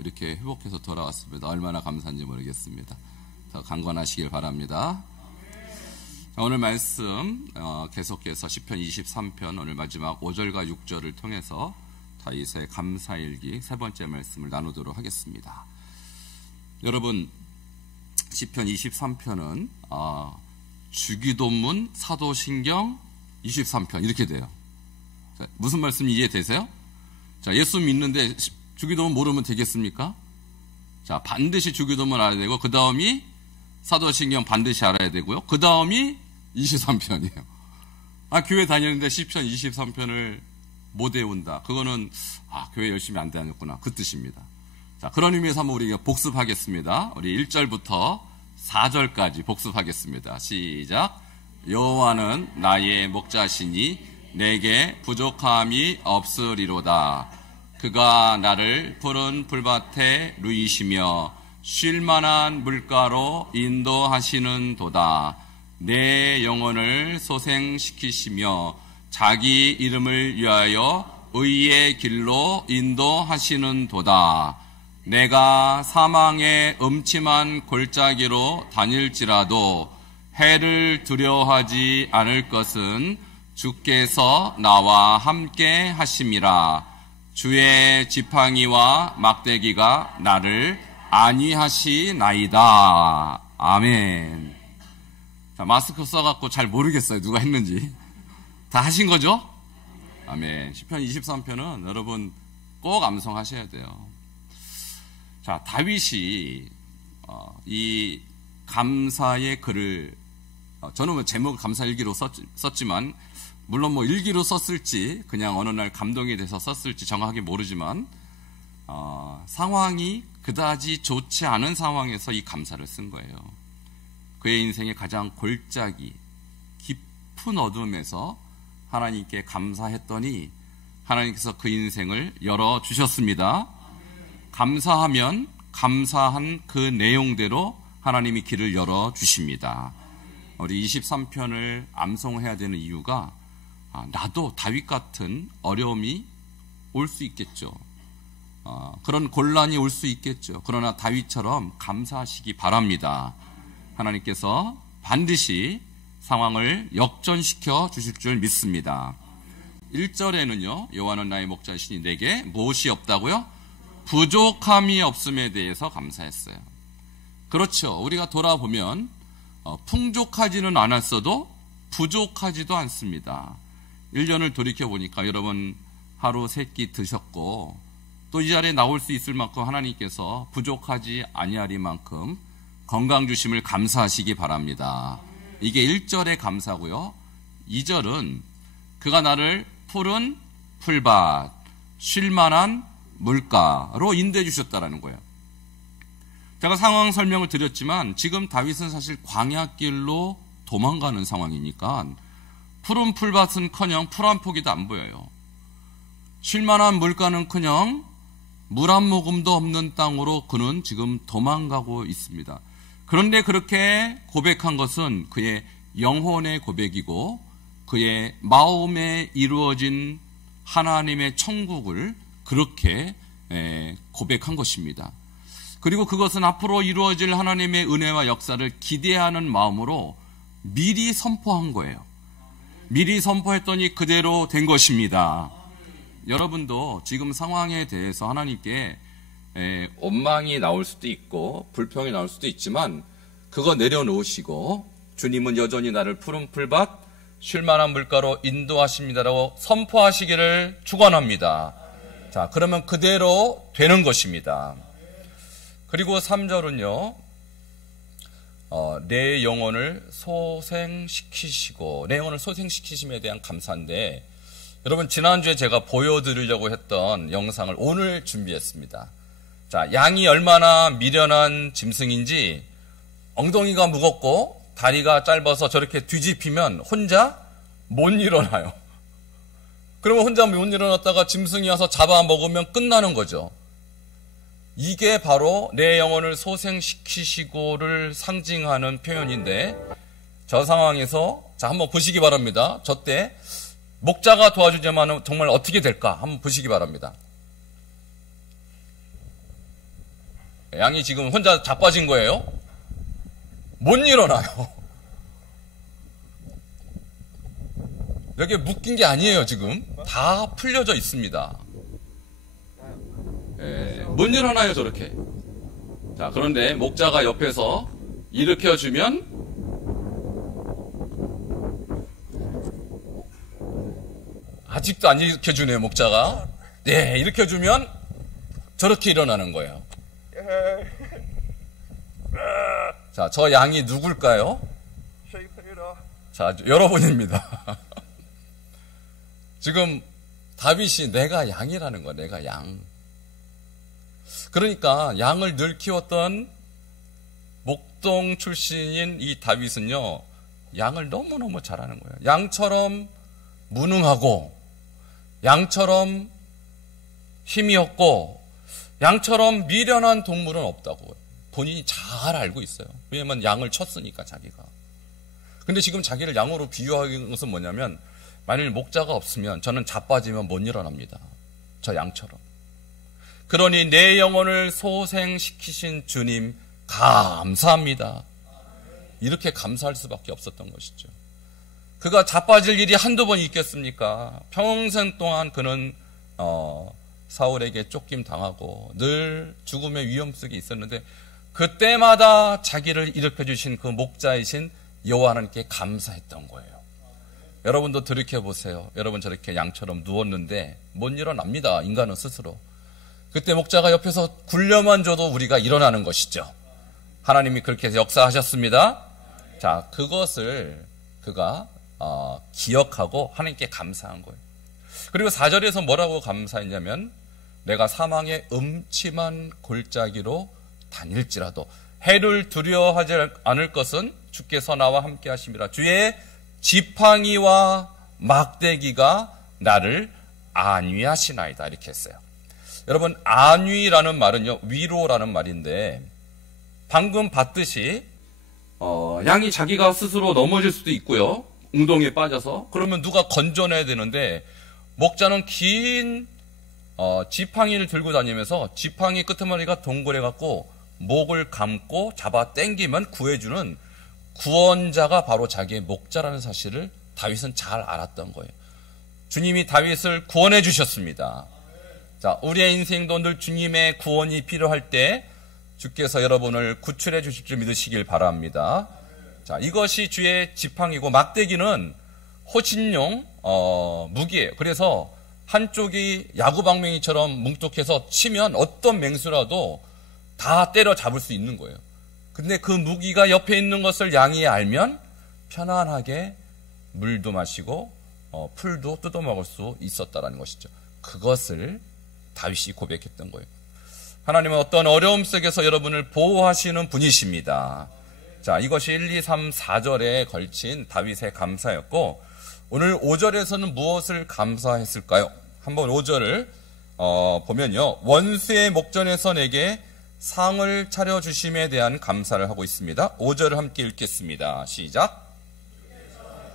이렇게 회복해서 돌아왔습니다. 얼마나 감사한지 모르겠습니다. 더 강건하시길 바랍니다. 오늘 말씀 계속해서 시편 23편 오늘 마지막 5절과 6절을 통해서 다윗의 감사일기 세 번째 말씀을 나누도록 하겠습니다. 여러분, 시편 23편은 주기도문, 사도신경 23편 이렇게 돼요. 자, 무슨 말씀이 이해되세요? 자, 예수 믿는데 주기도문 모르면 되겠습니까? 자, 반드시 주기도문 알아야 되고, 그 다음이 사도신경 반드시 알아야 되고요. 그 다음이 23편이에요. 교회 다니는데 시편 23편을 못 외운다. 그거는, 교회 열심히 안 다녔구나. 그 뜻입니다. 자, 그런 의미에서 한번 우리 복습하겠습니다. 우리 1절부터 4절까지 복습하겠습니다. 시작. 여호와는 나의 목자시니 내게 부족함이 없으리로다. 그가 나를 푸른 풀밭에 누이시며 쉴만한 물가로 인도하시는 도다. 내 영혼을 소생시키시며 자기 이름을 위하여 의의 길로 인도하시는 도다. 내가 사망의 음침한 골짜기로 다닐지라도 해를 두려워하지 않을 것은 주께서 나와 함께 하심이라. 주의 지팡이와 막대기가 나를 안위하시나이다. 아멘. 자, 마스크 써갖고 잘 모르겠어요. 누가 했는지. 다 하신 거죠? 아멘. 시편 23편은 여러분 꼭 암송하셔야 돼요. 자, 다윗이 이 감사의 글을 저는 제목을 감사일기로 썼지만 물론 일기로 썼을지 그냥 어느 날 감동이 돼서 썼을지 정확하게 모르지만 상황이 그다지 좋지 않은 상황에서 이 감사를 쓴 거예요. 그의 인생의 가장 골짜기 깊은 어둠에서 하나님께 감사했더니 하나님께서 그 인생을 열어주셨습니다. 감사하면 감사한 그 내용대로 하나님이 길을 열어주십니다. 우리 23편을 암송해야 되는 이유가 나도 다윗 같은 어려움이 올 수 있겠죠. 그런 곤란이 올 수 있겠죠. 그러나 다윗처럼 감사하시기 바랍니다. 하나님께서 반드시 상황을 역전시켜 주실 줄 믿습니다. 1절에는요. 여호와는 나의 목자시니 내게 무엇이 없다고요? 부족함이 없음에 대해서 감사했어요. 그렇죠. 우리가 돌아보면 풍족하지는 않았어도 부족하지도 않습니다. 1년을 돌이켜보니까 여러분 하루 3끼 드셨고 또 이 자리에 나올 수 있을 만큼 하나님께서 부족하지 아니하리만큼 건강 주심을 감사하시기 바랍니다. 이게 1절의 감사고요. 2절은 그가 나를 푸른 풀밭, 쉴만한 물가로 인도해 주셨다라는 거예요. 제가 상황 설명을 드렸지만 지금 다윗은 사실 광야길로 도망가는 상황이니까 푸른 풀밭은커녕 풀 한 포기도 안 보여요. 쉴만한 물가는커녕 물 한 모금도 없는 땅으로 그는 지금 도망가고 있습니다. 그런데 그렇게 고백한 것은 그의 영혼의 고백이고 그의 마음에 이루어진 하나님의 천국을 그렇게 고백한 것입니다. 그리고 그것은 앞으로 이루어질 하나님의 은혜와 역사를 기대하는 마음으로 미리 선포한 거예요. 미리 선포했더니 그대로 된 것입니다. 여러분도 지금 상황에 대해서 하나님께 원망이 나올 수도 있고 불평이 나올 수도 있지만 그거 내려놓으시고 주님은 여전히 나를 푸른 풀밭 쉴만한 물가로 인도하십니다라고 선포하시기를 축원합니다. 자, 그러면 그대로 되는 것입니다. 그리고 3절은요. 내 영혼을 소생시키시고 내 영혼을 소생시키심에 대한 감사인데 여러분 지난주에 제가 보여드리려고 했던 영상을 오늘 준비했습니다. 자, 양이 얼마나 미련한 짐승인지 엉덩이가 무겁고 다리가 짧아서 저렇게 뒤집히면 혼자 못 일어나요. 그러면 혼자 못 일어났다가 짐승이 와서 잡아먹으면 끝나는 거죠. 이게 바로 내 영혼을 소생시키시고를 상징하는 표현인데 저 상황에서 자 한번 보시기 바랍니다. 저 때 목자가 도와주자면 정말 어떻게 될까 한번 보시기 바랍니다. 양이 지금 혼자 자빠진 거예요? 못 일어나요. 여기에 묶인 게 아니에요, 지금. 다 풀려져 있습니다. 못 일어나요, 저렇게. 자, 그런데 목자가 옆에서 일으켜주면 아직도 안 일으켜주네요, 목자가. 네, 일으켜주면 저렇게 일어나는 거예요. 자, 저 양이 누굴까요? 자, 여러분입니다. 지금 다윗이 내가 양이라는 거야, 내가 양. 그러니까 양을 늘 키웠던 목동 출신인 이 다윗은요, 양을 너무너무 잘하는 거예요. 양처럼 무능하고, 양처럼 힘이 없고, 양처럼 미련한 동물은 없다고 본인이 잘 알고 있어요. 왜냐면 양을 쳤으니까 자기가. 근데 지금 자기를 양으로 비유하는 것은 뭐냐면, 만일 목자가 없으면 저는 자빠지면 못 일어납니다. 저 양처럼. 그러니 내 영혼을 소생시키신 주님 감사합니다. 이렇게 감사할 수밖에 없었던 것이죠. 그가 자빠질 일이 한두 번 있겠습니까? 평생 동안 그는 사울에게 쫓김 당하고 늘 죽음의 위험 속에 있었는데 그때마다 자기를 일으켜주신 그 목자이신 여호와 하나님께 감사했던 거예요. 여러분도 돌이켜보세요. 여러분 저렇게 양처럼 누웠는데 못 일어납니다. 인간은 스스로. 그때 목자가 옆에서 굴려만 줘도 우리가 일어나는 것이죠. 하나님이 그렇게 해서 역사하셨습니다. 자, 그것을 그가 기억하고 하나님께 감사한 거예요. 그리고 4절에서 뭐라고 감사했냐면 내가 사망의 음침한 골짜기로 다닐지라도 해를 두려워하지 않을 것은 주께서 나와 함께 하심이라. 주의 지팡이와 막대기가 나를 안위하시나이다. 이렇게 했어요. 여러분, 안위라는 말은요, 위로라는 말인데 방금 봤듯이 양이 자기가 스스로 넘어질 수도 있고요. 웅덩이에 빠져서. 그러면 누가 건져내야 되는데 목자는 긴 지팡이를 들고 다니면서 지팡이 끄트머리가 동그래갖고 목을 감고 잡아 당기면 구해주는 구원자가 바로 자기의 목자라는 사실을 다윗은 잘 알았던 거예요. 주님이 다윗을 구원해 주셨습니다. 자, 우리의 인생도 늘 주님의 구원이 필요할 때 주께서 여러분을 구출해 주실 줄 믿으시길 바랍니다. 자, 이것이 주의 지팡이고 막대기는 호신용 무기예요. 그래서 한쪽이 야구방망이처럼 뭉툭해서 치면 어떤 맹수라도 다 때려잡을 수 있는 거예요. 근데 그 무기가 옆에 있는 것을 양이 알면 편안하게 물도 마시고 풀도 뜯어먹을 수 있었다는 것이죠. 그것을 다윗이 고백했던 거예요. 하나님은 어떤 어려움 속에서 여러분을 보호하시는 분이십니다. 자, 이것이 1, 2, 3, 4절에 걸친 다윗의 감사였고 오늘 5절에서는 무엇을 감사했을까요? 한번 5절을 보면요. 원수의 목전에서 내게 상을 차려주심에 대한 감사를 하고 있습니다. 5절을 함께 읽겠습니다. 시작.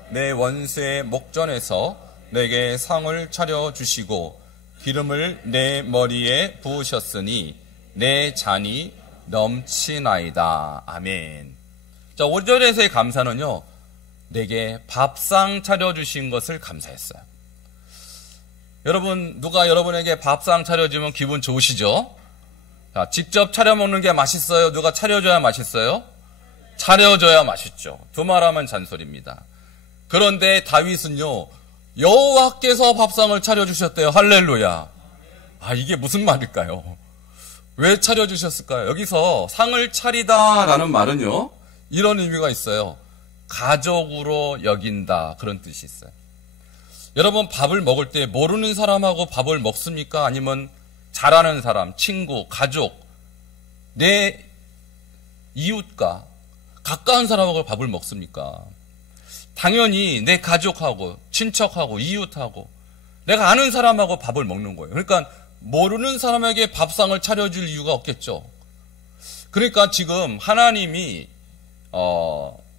내 원수의 목전에서 내게 상을 차려주시고 기름을 내 머리에 부으셨으니 내 잔이 넘치나이다. 아멘. 자, 5절에서의 감사는요, 내게 밥상 차려주신 것을 감사했어요. 여러분, 누가 여러분에게 밥상 차려주면 기분 좋으시죠? 자, 직접 차려 먹는 게 맛있어요? 누가 차려줘야 맛있어요? 차려줘야 맛있죠. 두말하면 잔소리입니다. 그런데 다윗은요, 여호와께서 밥상을 차려주셨대요. 할렐루야. 아, 이게 무슨 말일까요? 왜 차려주셨을까요? 여기서 상을 차리다라는 말은요, 이런 의미가 있어요. 가족으로 여긴다, 그런 뜻이 있어요. 여러분, 밥을 먹을 때 모르는 사람하고 밥을 먹습니까? 아니면 잘 아는 사람, 친구, 가족, 내 이웃과 가까운 사람하고 밥을 먹습니까? 당연히 내 가족하고 친척하고 이웃하고 내가 아는 사람하고 밥을 먹는 거예요. 그러니까 모르는 사람에게 밥상을 차려줄 이유가 없겠죠. 그러니까 지금 하나님이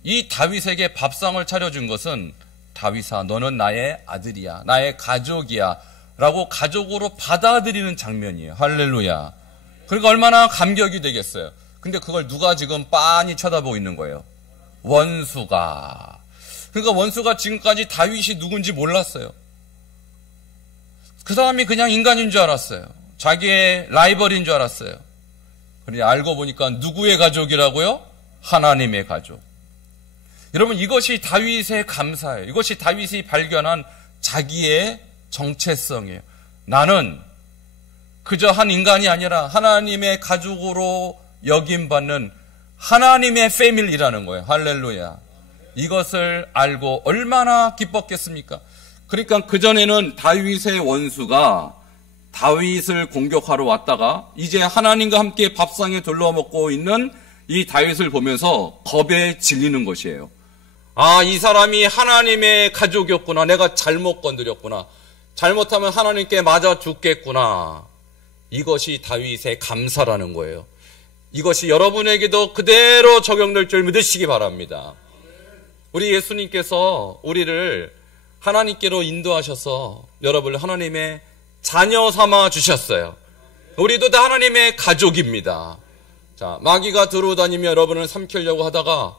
이 다윗에게 밥상을 차려준 것은 다윗아, 너는 나의 아들이야, 나의 가족이야 라고 가족으로 받아들이는 장면이에요. 할렐루야. 그러니까 얼마나 감격이 되겠어요. 근데 그걸 누가 지금 빤히 쳐다보고 있는 거예요? 원수가. 그러니까 원수가 지금까지 다윗이 누군지 몰랐어요. 그 사람이 그냥 인간인 줄 알았어요. 자기의 라이벌인 줄 알았어요. 그런데 알고 보니까 누구의 가족이라고요? 하나님의 가족. 여러분, 이것이 다윗의 감사예요. 이것이 다윗이 발견한 자기의 정체성이에요. 나는 그저 한 인간이 아니라 하나님의 가족으로 여김받는 하나님의 패밀리라는 거예요. 할렐루야. 이것을 알고 얼마나 기뻤겠습니까? 그러니까 그전에는 다윗의 원수가 다윗을 공격하러 왔다가 이제 하나님과 함께 밥상에 둘러먹고 있는 이 다윗을 보면서 겁에 질리는 것이에요. 아, 이 사람이 하나님의 가족이었구나. 내가 잘못 건드렸구나. 잘못하면 하나님께 맞아 죽겠구나. 이것이 다윗의 감사라는 거예요. 이것이 여러분에게도 그대로 적용될 줄 믿으시기 바랍니다. 우리 예수님께서 우리를 하나님께로 인도하셔서 여러분을 하나님의 자녀 삼아 주셨어요. 우리도 다 하나님의 가족입니다. 자, 마귀가 들어다니며 여러분을 삼키려고 하다가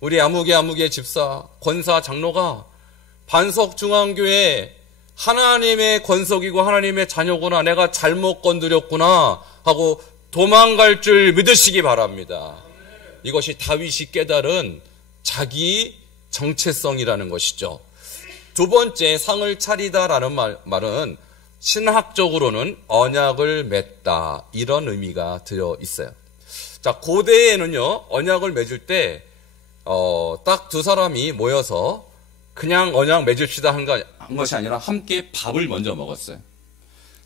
우리 아무개 집사, 권사, 장로가 반석중앙교회 하나님의 권석이고 하나님의 자녀구나, 내가 잘못 건드렸구나 하고 도망갈 줄 믿으시기 바랍니다. 이것이 다윗이 깨달은 자기 정체성이라는 것이죠. 두 번째, 상을 차리다라는 말은 신학적으로는 언약을 맺다, 이런 의미가 들어 있어요. 자, 고대에는요, 언약을 맺을 때 딱 두 사람이 모여서 그냥 언약 맺읍시다 한 것이 아니라 함께 밥을 먼저 먹었어요.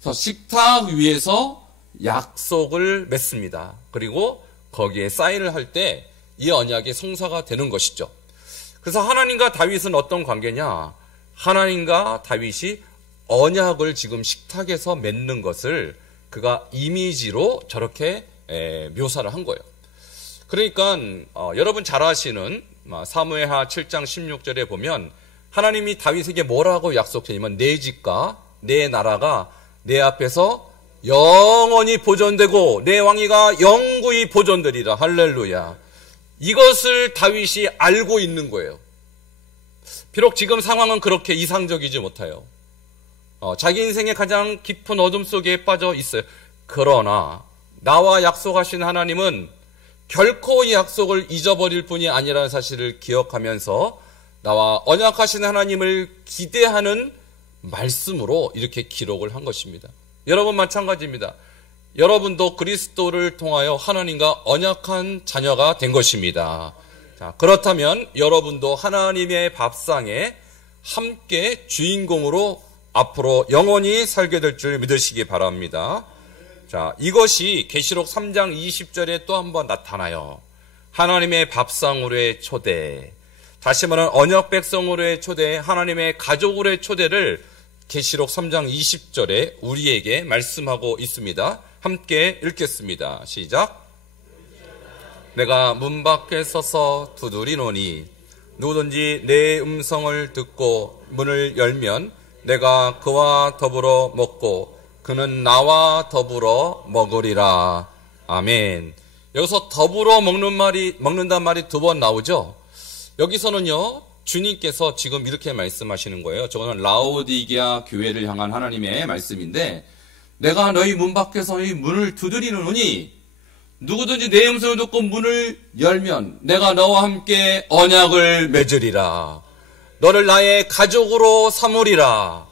그래서 식탁 위에서 약속을 맺습니다. 그리고 거기에 사인을 할 때 이 언약이 성사가 되는 것이죠. 그래서 하나님과 다윗은 어떤 관계냐? 하나님과 다윗이 언약을 지금 식탁에서 맺는 것을 그가 이미지로 저렇게 묘사를 한 거예요. 그러니까 여러분 잘 아시는 사무엘하 7장 16절에 보면 하나님이 다윗에게 뭐라고 약속했냐면 내 집과 내 나라가 내 앞에서 영원히 보존되고 내 왕위가 영구히 보존되리라. 할렐루야. 이것을 다윗이 알고 있는 거예요. 비록 지금 상황은 그렇게 이상적이지 못해요. 자기 인생의 가장 깊은 어둠 속에 빠져 있어요. 그러나 나와 약속하신 하나님은 결코 이 약속을 잊어버릴 뿐이 아니라는 사실을 기억하면서 나와 언약하신 하나님을 기대하는 말씀으로 이렇게 기록을 한 것입니다. 여러분 마찬가지입니다. 여러분도 그리스도를 통하여 하나님과 언약한 자녀가 된 것입니다. 자, 그렇다면 여러분도 하나님의 밥상에 함께 주인공으로 앞으로 영원히 살게 될 줄 믿으시기 바랍니다. 자, 이것이 계시록 3장 20절에 또 한 번 나타나요. 하나님의 밥상으로의 초대, 다시 말하면 언약 백성으로의 초대, 하나님의 가족으로의 초대를 계시록 3장 20절에 우리에게 말씀하고 있습니다. 함께 읽겠습니다. 시작. 내가 문 밖에 서서 두드리노니 누구든지 내 음성을 듣고 문을 열면 내가 그와 더불어 먹고 그는 나와 더불어 먹으리라. 아멘. 여기서 더불어 먹는단 말이 두 번 나오죠. 여기서는요, 주님께서 지금 이렇게 말씀하시는 거예요. 저거는 라오디게아 교회를 향한 하나님의 말씀인데, 내가 너희 문 밖에서 이 문을 두드리노니 누구든지 내 음성을 듣고 문을 열면 내가 너와 함께 언약을 맺으리라. 너를 나의 가족으로 삼으리라.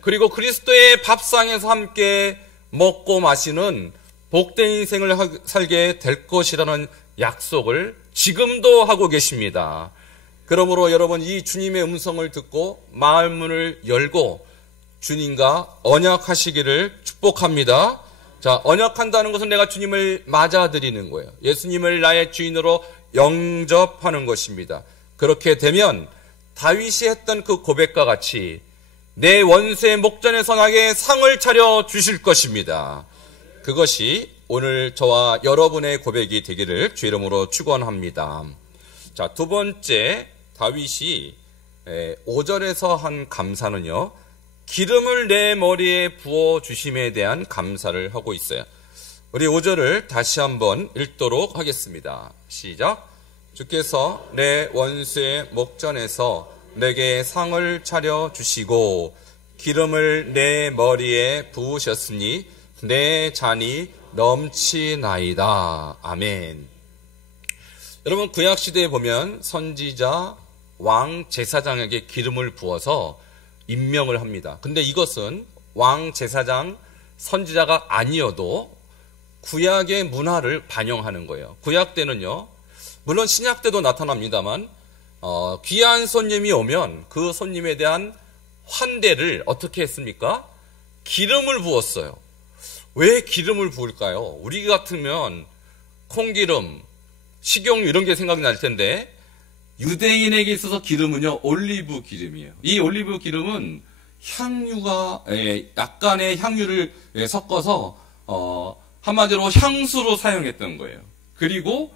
그리고 그리스도의 밥상에서 함께 먹고 마시는 복된 인생을 살게 될 것이라는 약속을 지금도 하고 계십니다. 그러므로 여러분, 이 주님의 음성을 듣고 마음문을 열고 주님과 언약하시기를 축복합니다. 자, 언약한다는 것은 내가 주님을 맞아들이는 거예요. 예수님을 나의 주인으로 영접하는 것입니다. 그렇게 되면 다윗이 했던 그 고백과 같이 내 원수의 목전에서 나에게 상을 차려 주실 것입니다. 그것이 오늘 저와 여러분의 고백이 되기를 주 이름으로 축원합니다. 자, 두 번째, 다윗이 5절에서 한 감사는요, 기름을 내 머리에 부어 주심에 대한 감사를 하고 있어요. 우리 5절을 다시 한번 읽도록 하겠습니다. 시작. 주께서 내 원수의 목전에서 내게 상을 차려 주시고 기름을 내 머리에 부으셨으니 내 잔이 넘치나이다. 아멘. 여러분, 구약시대에 보면 선지자, 왕, 제사장에게 기름을 부어서 임명을 합니다. 근데 이것은 왕, 제사장, 선지자가 아니어도 구약의 문화를 반영하는 거예요. 구약 때는요, 물론 신약 때도 나타납니다만 귀한 손님이 오면 그 손님에 대한 환대를 어떻게 했습니까? 기름을 부었어요. 왜 기름을 부을까요? 우리 같으면 콩기름, 식용유 이런 게 생각날 텐데 유대인에게 있어서 기름은요, 올리브 기름이에요. 이 올리브 기름은 향유가 약간의 향유를 섞어서 한마디로 향수로 사용했던 거예요. 그리고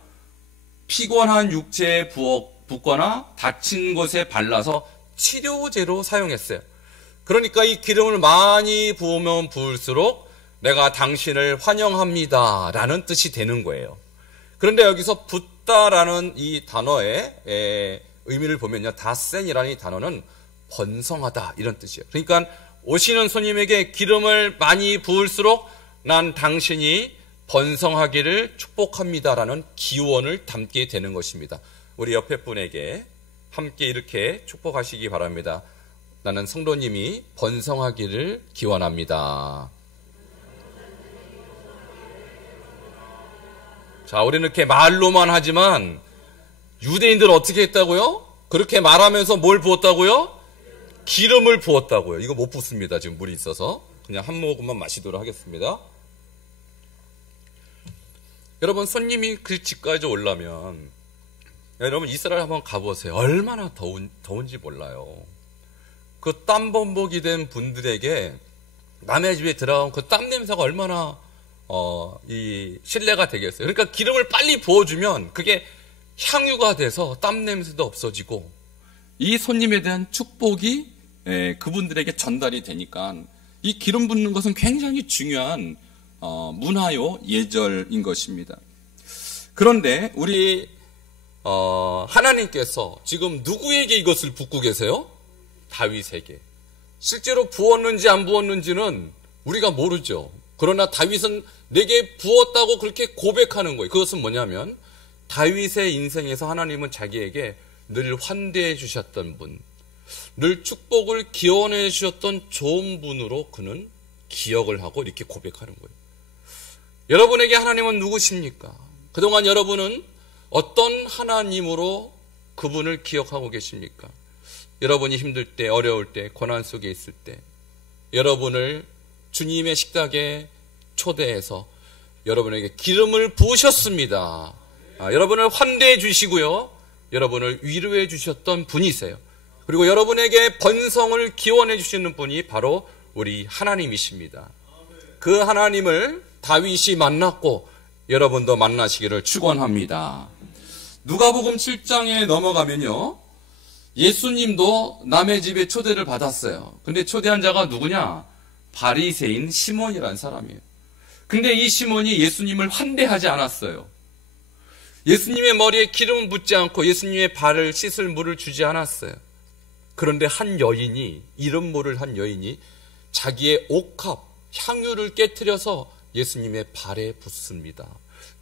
피곤한 육체에 붓거나 다친 곳에 발라서 치료제로 사용했어요. 그러니까 이 기름을 많이 부으면 부을수록 내가 당신을 환영합니다 라는 뜻이 되는 거예요. 그런데 여기서 붓다라는 이 단어의 의미를 보면요, 다센이라는 이 단어는 번성하다 이런 뜻이에요. 그러니까 오시는 손님에게 기름을 많이 부을수록 난 당신이 번성하기를 축복합니다라는 기원을 담게 되는 것입니다. 우리 옆에 분에게 함께 이렇게 축복하시기 바랍니다. 나는 성도님이 번성하기를 기원합니다. 자, 우리는 이렇게 말로만 하지만 유대인들은 어떻게 했다고요? 그렇게 말하면서 뭘 부었다고요? 기름을 부었다고요. 이거 못 붓습니다. 지금 물이 있어서. 그냥 한 모금만 마시도록 하겠습니다. 여러분, 손님이 그 집까지 오려면 여러분 이스라엘 한번 가보세요. 얼마나 더운지 몰라요. 그 땀범벅이 된 분들에게 남의 집에 들어가면 그 땀 냄새가 얼마나 이 신뢰가 되겠어요. 그러니까 기름을 빨리 부어주면 그게 향유가 돼서 땀 냄새도 없어지고 이 손님에 대한 축복이 그분들에게 전달이 되니까 이 기름 붓는 것은 굉장히 중요한 문화요 예절인 것입니다. 그런데 우리 하나님께서 지금 누구에게 이것을 붓고 계세요? 다윗에게. 실제로 부었는지 안 부었는지는 우리가 모르죠. 그러나 다윗은 내게 부었다고 그렇게 고백하는 거예요. 그것은 뭐냐면 다윗의 인생에서 하나님은 자기에게 늘 환대해 주셨던 분, 늘 축복을 기원해 주셨던 좋은 분으로 그는 기억을 하고 이렇게 고백하는 거예요. 여러분에게 하나님은 누구십니까? 그동안 여러분은 어떤 하나님으로 그분을 기억하고 계십니까? 여러분이 힘들 때, 어려울 때, 고난 속에 있을 때 여러분을 주님의 식탁에 초대해서 여러분에게 기름을 부으셨습니다. 여러분을 환대해 주시고요, 여러분을 위로해 주셨던 분이세요. 그리고 여러분에게 번성을 기원해 주시는 분이 바로 우리 하나님이십니다. 그 하나님을 다윗이 만났고 여러분도 만나시기를 축원합니다. 누가복음 7장에 넘어가면요, 예수님도 남의 집에 초대를 받았어요. 근데 초대한 자가 누구냐? 바리새인 시몬이라는 사람이에요. 근데 이 시몬이 예수님을 환대하지 않았어요. 예수님의 머리에 기름을 붓지 않고 예수님의 발을 씻을 물을 주지 않았어요. 그런데 한 여인이, 이름 모를 한 여인이 자기의 옥합, 향유를 깨트려서 예수님의 발에 붓습니다.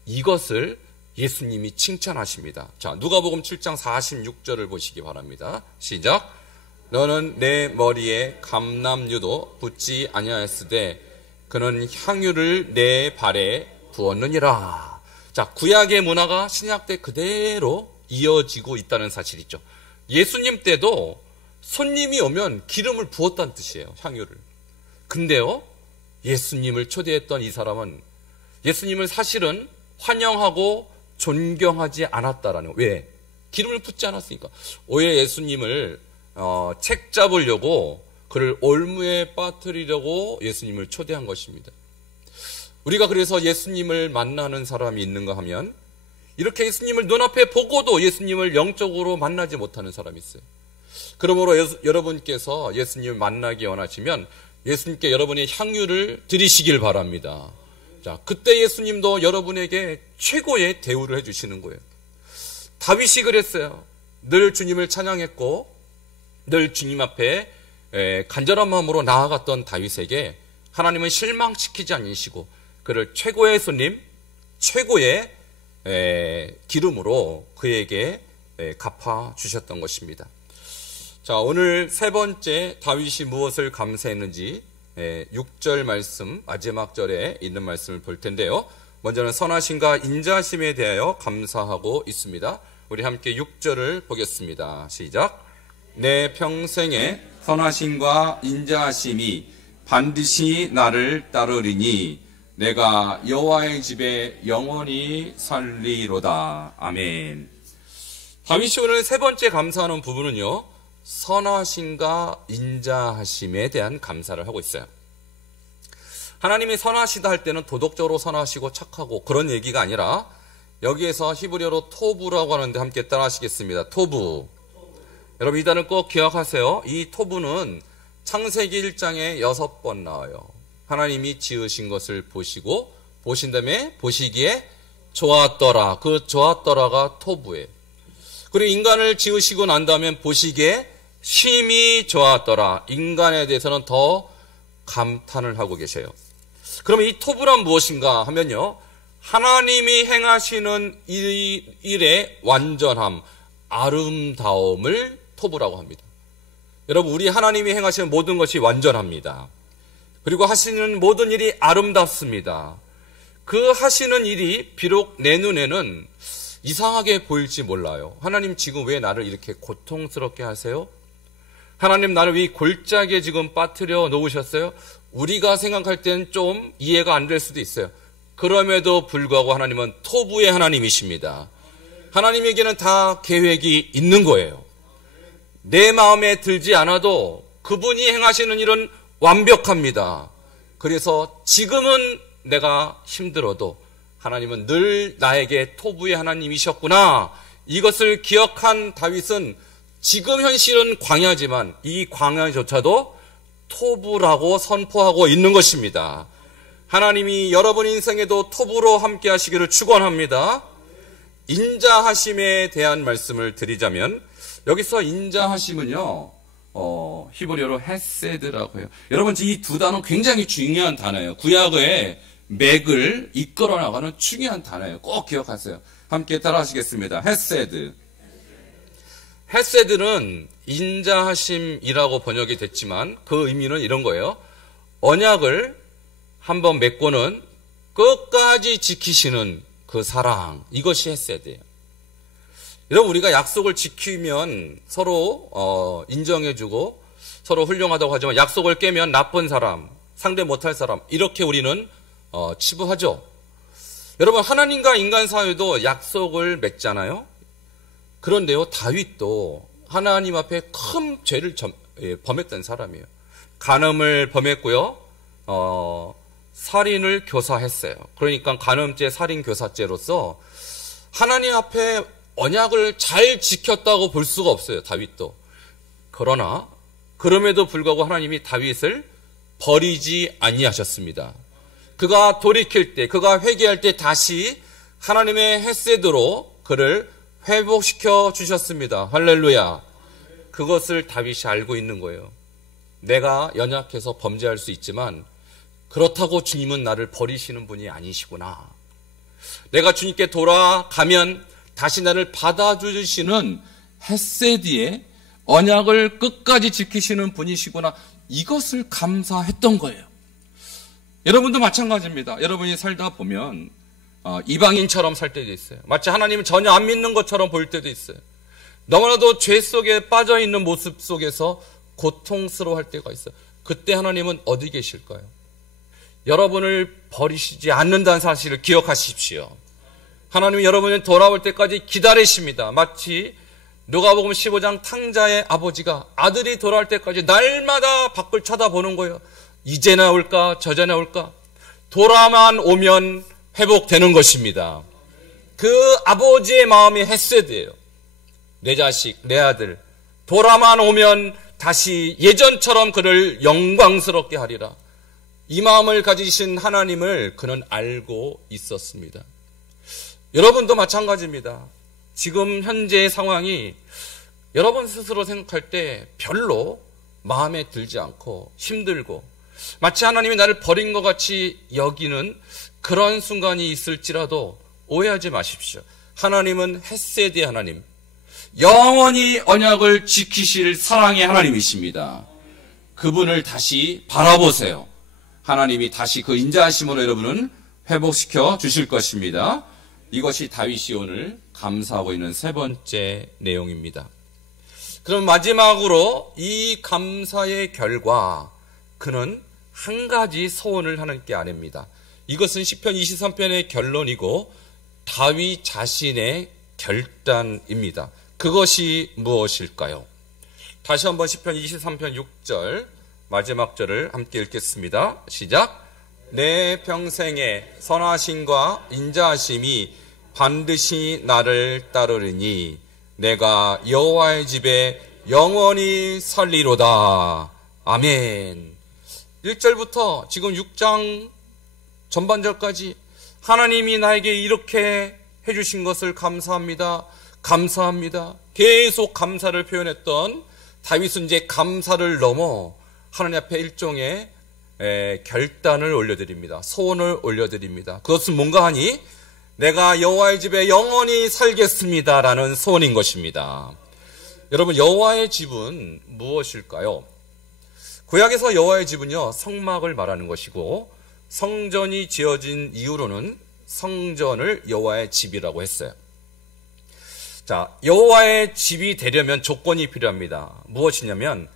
이것을 예수님이 칭찬하십니다. 자, 누가복음 7장 46절을 보시기 바랍니다. 시작. 너는 내 머리에 감람유도 붓지 아니하였으되 그는 향유를 내 발에 부었느니라. 자, 구약의 문화가 신약 때 그대로 이어지고 있다는 사실이죠. 예수님 때도 손님이 오면 기름을 부었다는 뜻이에요. 향유를. 근데요, 예수님을 초대했던 이 사람은 예수님을 사실은 환영하고 존경하지 않았다라는. 왜? 기름을 붓지 않았으니까. 오해 예수님을 책 잡으려고 그를 올무에 빠뜨리려고 예수님을 초대한 것입니다. 우리가 그래서 예수님을 만나는 사람이 있는가 하면 이렇게 예수님을 눈앞에 보고도 예수님을 영적으로 만나지 못하는 사람이 있어요. 그러므로 여러분께서 예수님을 만나기 원하시면 예수님께 여러분의 향유를 드리시길 바랍니다. 자, 그때 예수님도 여러분에게 최고의 대우를 해주시는 거예요. 다윗이 그랬어요. 늘 주님을 찬양했고 늘 주님 앞에 간절한 마음으로 나아갔던 다윗에게 하나님은 실망시키지 않으시고 그를 최고의 손님, 최고의 기름으로 그에게 갚아주셨던 것입니다. 자, 오늘 세 번째 다윗이 무엇을 감사했는지 6절 말씀, 마지막 절에 있는 말씀을 볼 텐데요. 먼저는 선하심과 인자하심에 대하여 감사하고 있습니다. 우리 함께 6절을 보겠습니다. 시작. 내 평생에 선하심과 인자하심이 반드시 나를 따르리니 내가 여호와의 집에 영원히 살리로다. 아멘. 다윗이 오늘 세 번째 감사하는 부분은요, 선하심과 인자하심에 대한 감사를 하고 있어요. 하나님이 선하시다 할 때는 도덕적으로 선하시고 착하고 그런 얘기가 아니라 여기에서 히브리어로 토부라고 하는데 함께 따라 하시겠습니다. 토부. 여러분 이 단어를 꼭 기억하세요. 이 토부는 창세기 1장에 6번 나와요. 하나님이 지으신 것을 보시고 보신 다음에 보시기에 좋았더라. 그 좋았더라가 토부예요. 그리고 인간을 지으시고 난 다음에 보시기에 심히 좋았더라. 인간에 대해서는 더 감탄을 하고 계셔요. 그러면 이 토부란 무엇인가 하면요, 하나님이 행하시는 일의 완전함, 아름다움을 토부라고 합니다. 여러분, 우리 하나님이 행하시는 모든 것이 완전합니다. 그리고 하시는 모든 일이 아름답습니다. 그 하시는 일이 비록 내 눈에는 이상하게 보일지 몰라요. 하나님 지금 왜 나를 이렇게 고통스럽게 하세요? 하나님 나를 이 골짜기에 지금 빠뜨려 놓으셨어요? 우리가 생각할 땐 좀 이해가 안 될 수도 있어요. 그럼에도 불구하고 하나님은 토부의 하나님이십니다. 하나님에게는 다 계획이 있는 거예요. 내 마음에 들지 않아도 그분이 행하시는 일은 완벽합니다. 그래서 지금은 내가 힘들어도 하나님은 늘 나에게 토부의 하나님이셨구나. 이것을 기억한 다윗은 지금 현실은 광야지만 이 광야조차도 토부라고 선포하고 있는 것입니다. 하나님이 여러분 인생에도 토부로 함께 하시기를 축원합니다. 인자하심에 대한 말씀을 드리자면 여기서 인자하심은요, 히브리어로 헤세드라고 해요. 여러분 이 두 단어는 굉장히 중요한 단어예요. 구약의 맥을 이끌어 나가는 중요한 단어예요. 꼭 기억하세요. 함께 따라 하시겠습니다. 헤세드. 헤세드는 인자하심이라고 번역이 됐지만 그 의미는 이런 거예요. 언약을 한번 맺고는 끝까지 지키시는 그 사랑, 이것이 헤세드예요. 여러분 우리가 약속을 지키면 서로 인정해주고 서로 훌륭하다고 하지만 약속을 깨면 나쁜 사람, 상대 못할 사람, 이렇게 우리는 치부하죠. 여러분 하나님과 인간 사이도 약속을 맺잖아요. 그런데요, 다윗도 하나님 앞에 큰 죄를 범했던 사람이에요. 간음을 범했고요, 살인을 교사했어요. 그러니까 간음죄, 살인교사죄로서 하나님 앞에 언약을 잘 지켰다고 볼 수가 없어요, 다윗도. 그러나 그럼에도 불구하고 하나님이 다윗을 버리지 아니하셨습니다. 그가 돌이킬 때, 그가 회개할 때 다시 하나님의 헤세드로 그를 회복시켜 주셨습니다. 할렐루야. 그것을 다윗이 알고 있는 거예요. 내가 연약해서 범죄할 수 있지만 그렇다고 주님은 나를 버리시는 분이 아니시구나. 내가 주님께 돌아가면 다시 나를 받아주시는 헤세드의 언약을 끝까지 지키시는 분이시구나. 이것을 감사했던 거예요. 여러분도 마찬가지입니다. 여러분이 살다 보면 이방인처럼 살 때도 있어요. 마치 하나님을 전혀 안 믿는 것처럼 보일 때도 있어요. 너무나도 죄 속에 빠져있는 모습 속에서 고통스러워할 때가 있어요. 그때 하나님은 어디 계실까요? 여러분을 버리시지 않는다는 사실을 기억하십시오. 하나님은 여러분이 돌아올 때까지 기다리십니다. 마치 누가복음 15장 탕자의 아버지가 아들이 돌아올 때까지 날마다 밖을 쳐다보는 거예요. 이제나 올까 저제나 올까. 돌아만 오면 회복되는 것입니다. 그 아버지의 마음이 헤세드예요. 내 자식, 내 아들, 돌아만 오면 다시 예전처럼 그를 영광스럽게 하리라. 이 마음을 가지신 하나님을 그는 알고 있었습니다. 여러분도 마찬가지입니다. 지금 현재의 상황이 여러분 스스로 생각할 때 별로 마음에 들지 않고 힘들고 마치 하나님이 나를 버린 것 같이 여기는 그런 순간이 있을지라도 오해하지 마십시오. 하나님은 헤세드의 하나님, 영원히 언약을 지키실 사랑의 하나님이십니다. 그분을 다시 바라보세요. 하나님이 다시 그 인자하심으로 여러분은 회복시켜 주실 것입니다. 이것이 다윗이 오늘 감사하고 있는 세 번째 내용입니다. 그럼 마지막으로 이 감사의 결과 그는 한 가지 소원을 하나님께 아냅니다. 이것은 시편 23편의 결론이고 다윗 자신의 결단입니다. 그것이 무엇일까요? 다시 한번 시편 23편 6절 마지막 절을 함께 읽겠습니다. 시작. 내 평생에 선하심과 인자하심이 반드시 나를 따르리니 내가 여호와의 집에 영원히 살리로다. 아멘. 1절부터 지금 6장 전반절까지 하나님이 나에게 이렇게 해주신 것을 감사합니다. 감사합니다. 계속 감사를 표현했던 다윗은 이제 감사를 넘어 하나님 앞에 일종의 결단을 올려드립니다. 소원을 올려드립니다. 그것은 뭔가 하니 내가 여호와의 집에 영원히 살겠습니다라는 소원인 것입니다. 여러분, 여호와의 집은 무엇일까요? 구약에서 여호와의 집은요, 성막을 말하는 것이고 성전이 지어진 이후로는 성전을 여호와의 집이라고 했어요. 자, 여호와의 집이 되려면 조건이 필요합니다. 무엇이냐면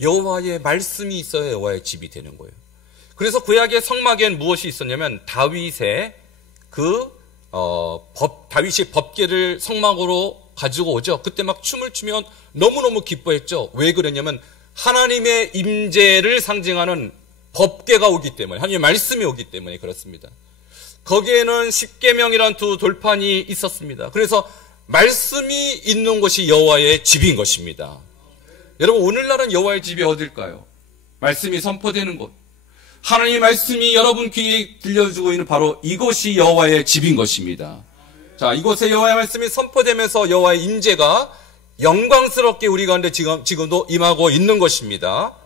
여호와의 말씀이 있어야 여호와의 집이 되는 거예요. 그래서 구약의 성막엔 무엇이 있었냐면 다윗의 다윗이 법궤를 성막으로 가지고 오죠. 그때 막 춤을 추면 너무너무 기뻐했죠. 왜 그랬냐면 하나님의 임재를 상징하는 법궤가 오기 때문에, 하나님의 말씀이 오기 때문에 그렇습니다. 거기에는 십계명이란 두 돌판이 있었습니다. 그래서 말씀이 있는 곳이 여호와의 집인 것입니다. 여러분, 오늘날은 여호와의 집이 어딜까요? 말씀이 선포되는 곳, 하나님의 말씀이 여러분 귀에 들려주고 있는 바로 이곳이 여호와의 집인 것입니다. 자, 이곳에 여호와의 말씀이 선포되면서 여호와의 임재가 영광스럽게 우리 가운데 지금도 임하고 있는 것입니다.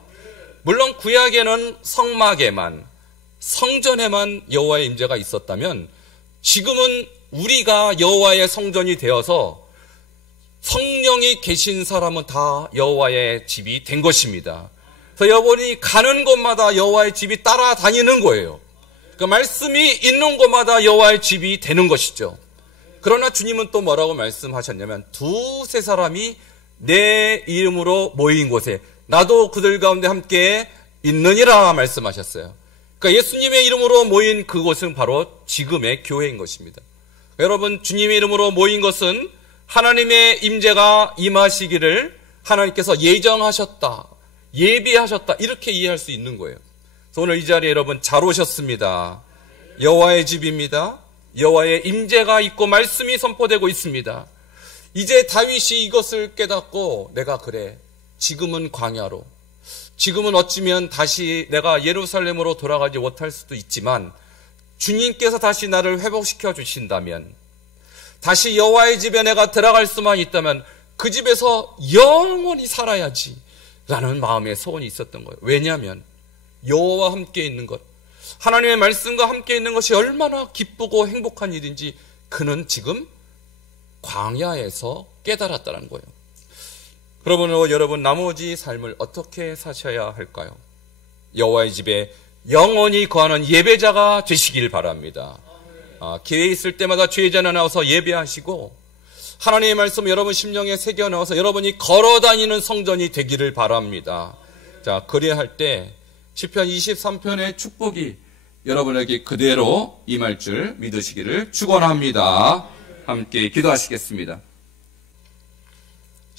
물론 구약에는 성막에만, 성전에만 여호와의 임재가 있었다면 지금은 우리가 여호와의 성전이 되어서 성령이 계신 사람은 다 여호와의 집이 된 것입니다. 그래서 여러분이 가는 곳마다 여호와의 집이 따라다니는 거예요. 그 말씀이 있는 곳마다 여호와의 집이 되는 것이죠. 그러나 주님은 또 뭐라고 말씀하셨냐면 두세 사람이 내 이름으로 모인 곳에 나도 그들 가운데 함께 있느니라 말씀하셨어요. 그러니까 예수님의 이름으로 모인 그곳은 바로 지금의 교회인 것입니다. 여러분, 주님의 이름으로 모인 것은 하나님의 임재가 임하시기를 하나님께서 예정하셨다, 예비하셨다, 이렇게 이해할 수 있는 거예요. 그래서 오늘 이 자리에 여러분 잘 오셨습니다. 여호와의 집입니다. 여호와의 임재가 있고 말씀이 선포되고 있습니다. 이제 다윗이 이것을 깨닫고 내가 그래, 지금은 광야로, 지금은 어찌면 다시 내가 예루살렘으로 돌아가지 못할 수도 있지만 주님께서 다시 나를 회복시켜 주신다면, 다시 여호와의 집에 내가 들어갈 수만 있다면 그 집에서 영원히 살아야지 라는 마음의 소원이 있었던 거예요. 왜냐하면 여호와와 함께 있는 것, 하나님의 말씀과 함께 있는 것이 얼마나 기쁘고 행복한 일인지 그는 지금 광야에서 깨달았다는 거예요. 그러므로 여러분, 나머지 삶을 어떻게 사셔야 할까요? 여호와의 집에 영원히 거하는 예배자가 되시길 바랍니다. 기회 있을 때마다 주의자나 나와서 예배하시고 하나님의 말씀 여러분 심령에 새겨 넣어서 여러분이 걸어다니는 성전이 되기를 바랍니다. 자, 그래야 할 때 시편 23편의 축복이 여러분에게 그대로 임할 줄 믿으시기를 축원합니다. 함께 기도하시겠습니다.